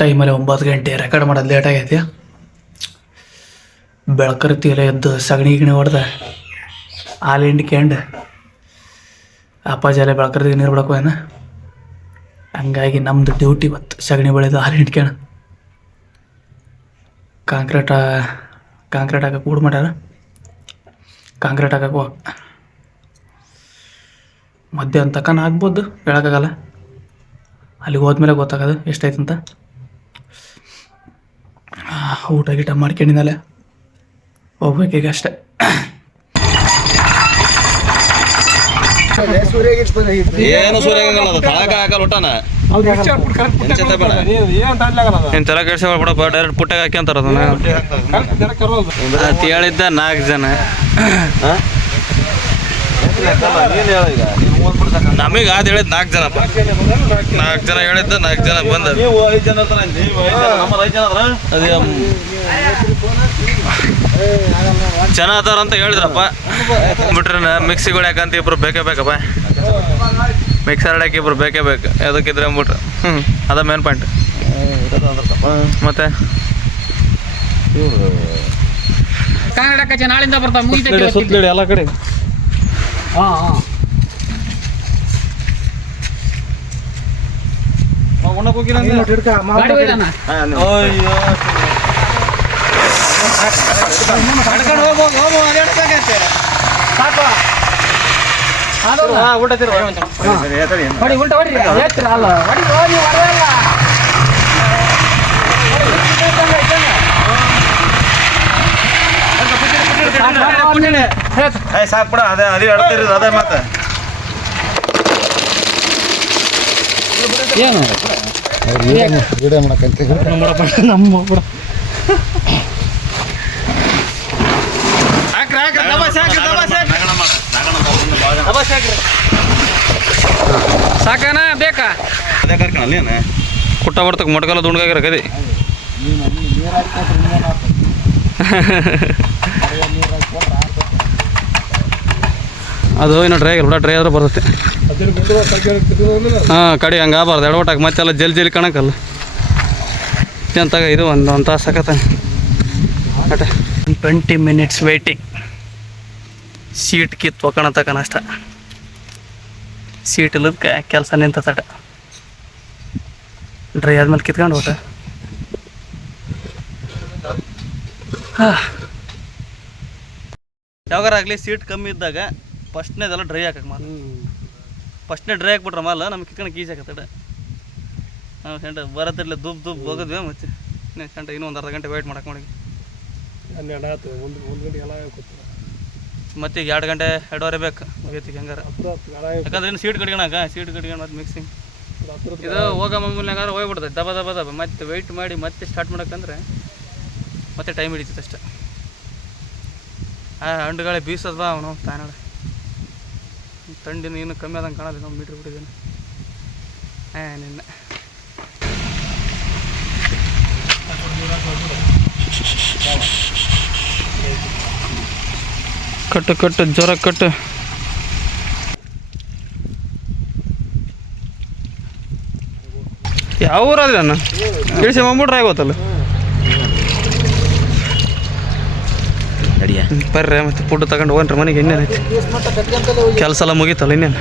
ಟೈಮಲ್ಲಿ 9 ಗಂಟೆ ರೆಕಾರ್ಡ್ ಮಾಡೋದು ಲೇಟ್ ಆಗೈತಿ. ಬೆಳಕರಿತೀರ ಎದ್ದು ಸಗಣಿ ಗಿಣಿ ಹೊಡೆದ ಹಾಲು ಹಿಂಡ್ಕೊಂಡು ಅಪ್ಪಾಜಿ ಅಲ್ಲೇ ಬೆಳಕರಿದಿಗೆ ನೀರು ಬಿಡಕ್ಕೋ ಏನ. ಹಂಗಾಗಿ ನಮ್ಮದು ಡ್ಯೂಟಿ ಇವತ್ತು ಸಗಣಿ ಬೆಳೆದು ಹಾಲು ಹಿಂಡ್ಕೊಂಡು ಕಾಂಕ್ರೀಟ್ ಹಾಕಕ್ಕೆ ಕೂಡ ಮಾಡ್ಯಾರ. ಕಾಂಕ್ರೀಟ್ ಹಾಕಕ್ಕೆ ಮಧ್ಯಾಹ್ನ ತನಕ ಆಗ್ಬೋದು, ಹೇಳೋಕ್ಕಾಗಲ್ಲ. ಅಲ್ಲಿಗೆ ಹೋದ್ಮೇಲೆ ಗೊತ್ತಾಗೋದು ಎಷ್ಟಾಯ್ತಂತ. ಊಟ ಗೀಟ ಮಾಡ್ಕೊಂಡಿದ್ದಲ್ಲೇ ಹೋಗ್ಬೇಕೀಗ ಅಷ್ಟೇ. ಏನು ಸೂರ್ಯ ಹಾಕಲ್ಲ ಊಟನ ತಲೆ ಕೆಡ್ಸ ಬಿಡಪ್ಪ, ಡೈರೆಕ್ಟ್ ಪುಟ್ಟಾಗ ಹಾಕ್ಯಂತಾರ ಅದನ್ನ ಹೇಳಿದ್ದ 4 ಜನ. ನಮಗೆ ಅದು ಹೇಳಿದ್ 4 ಜನಪ್ಪ. 4 ಜನ ಹೇಳಿದ್ದ 4 ಜನ ಬಂದ. ಅದೇ ಜನ ಅದಾರ ಅಂತ ಹೇಳಿದ್ರಪ್ಪ. ಬಿಟ್ರೆ ಮಿಕ್ಸಿಗಳು ಯಾಕಂತ ಇಬ್ರು ಬೇಕೇ ಬೇಕಪ್ಪ. ಮಿಕ್ಸರ್ ಹಾಕಿ ಇಬ್ರು ಬೇಕೇ ಬೇಕು. ಅದಕ್ಕಿದ್ರೆ ಅಂದ್ಬಿಟ್ರೆ ಅದ ಮೇನ್ ಪಾಯಿಂಟ್. ಮತ್ತೆ ನಾಳಿಂದ ಬರ್ತಾವ ಸುತ್ತಲಿ ಎಲ್ಲ ಕಡೆ. ಸಾಕು ಬಿಡ, ಅದೇ ಅದೇ ಹೇಳ್ತಿರೋದು ಅದೇ ಮಾತು. ಏನು ವಿಡಿಯೋ ಮಾಡಕ್ಕಂತ ನಮ್ಮ ಬಿಡ ಸಾಕನ ಬೇಕಾ ಅದೇ ಕರ್ಕಣಲ್ಲಿ ಏನು ಕುಟ್ಟ ಬರ್ತಕ್ಕೆ ಮೊಟ್ಕಲ್ಲ ದುಂಡ್ಗಾಗಿರ ಕದಿ. ಅದು ಇನ್ನೂ ಡ್ರೈ ಆಗಿಲ್ಲ, ಡ್ರೈ ಆದ್ರೆ ಬರುತ್ತೆ. ಹಾಂ ಕಡಿ ಹಂಗೆ ಆಗಬಾರ್ದು ಎಡವಟ್ಟಾಗ ಮತ್ತೆಲ್ಲ ಜಲ್ದಿ ಕಾಣಕ್ಕಲ್ಲ. ಎಂತಾಗ ಇದು ಒಂದು ತಾಸು ಸಾಕತ್ತ. 20 ಮಿನಿಟ್ಸ್ ವೇಟಿಂಗ್. ಸೀಟ್ ಕಿತ್ತು ಒಕ್ಕಣತಕ್ಕ ಅಷ್ಟ. ಸೀಟ್ ಇಲ್ಲದಕ್ಕೆ ಕೆಲಸ ನಿಂತ ತಟ. ಡ್ರೈ ಆದ್ಮೇಲೆ ಕಿತ್ಕೊಂಡು ಹೋಟ. ಯಾವಾಗಾರ ಆಗಲಿ ಸೀಟ್ ಕಮ್ಮಿ ಇದ್ದಾಗ ಫಸ್ಟ್ನೇದೆಲ್ಲ ಡ್ರೈ ಹಾಕಕ್ಕೆ ಮಾಲ. ಫಸ್ಟ್ನೇ ಡ್ರೈ ಹಾಕ್ಬಿಟ್ರೆ ಮಾಲ ನಮ್ಗೆ ಕಿತ್ಕೊಂಡು ಈಜಿ ಹಾಕತ್ತಡ. ನಾವು ಸೆಂಟ ಬರತ್ತಿರ್ಲಿ ದುಬ್ ಹೋಗೋದ್ವಿ. ಮತ್ತೆ ಸೆಂಟ ಇನ್ನೂ ಒಂದು ಅರ್ಧ ಗಂಟೆ ವೆಯ್ಟ್ ಮಾಡಕ್ಕೆ ಮಾಡಿ ಮತ್ತೆ ಈಗ 2 ಗಂಟೆ 2:15 ಬೇಕು ಮುಗಿಯತಿಗೆ ಹೆಂಗಾರ. ಯಾಕಂದ್ರೆ ಇನ್ನು ಸೀಟ್ ಕಟ್ಕೊಳಕ ಮತ್ತೆ ಮಿಕ್ಸಿಂಗ್ ಇದು ಹೋಗೋ ಮಮ್ಮಲ್ನಾಗಾರ ಹೋಗ್ಬಿಡ್ತೈತೆ ದಬ ಮತ್ತೆ ವೆಯ್ಟ್ ಮಾಡಿ ಮತ್ತೆ ಸ್ಟಾರ್ಟ್ ಮಾಡೋಕ್ಕಂದ್ರೆ ಮತ್ತೆ ಟೈಮ್ ಹಿಡಿತೈತೆ ಅಷ್ಟೆ. ಹಂಡುಗಳೇ ಬೀಸೋದು ಬಾ ಅವನು ತಾನಾಡ. ತಂಡಿನ ಇನ್ನೂ ಕಮ್ಮಿ ಆದಂಗೆ ಕಾಣೋದು. ನಾವು ಮೀಟ್ರ್ ಬಿಟ್ಟಿದ್ದೇನೆ ನಿನ್ನೆ. ಕಟ್ಟು ಜ್ವರ ಕಟ್ಟು. ಯಾವ ಊರಾದ್ರೆ ಅನ್ನ ಇಳಿಸಿ ಬಂದ್ಬಿಟ್ರೆ ಆಗೋತ್ತಲ್ಲ. ಬರ್ರಿ ಮತ್ತೆ ಫುಡ್ ತಗೊಂಡು ಹೋಗ್ರಿ ಮನೆಗೆ. ಇನ್ನೇನೈತಿ ಕೆಲಸ ಎಲ್ಲ ಮುಗೀತಲ್ಲ ಇನ್ನೇನು.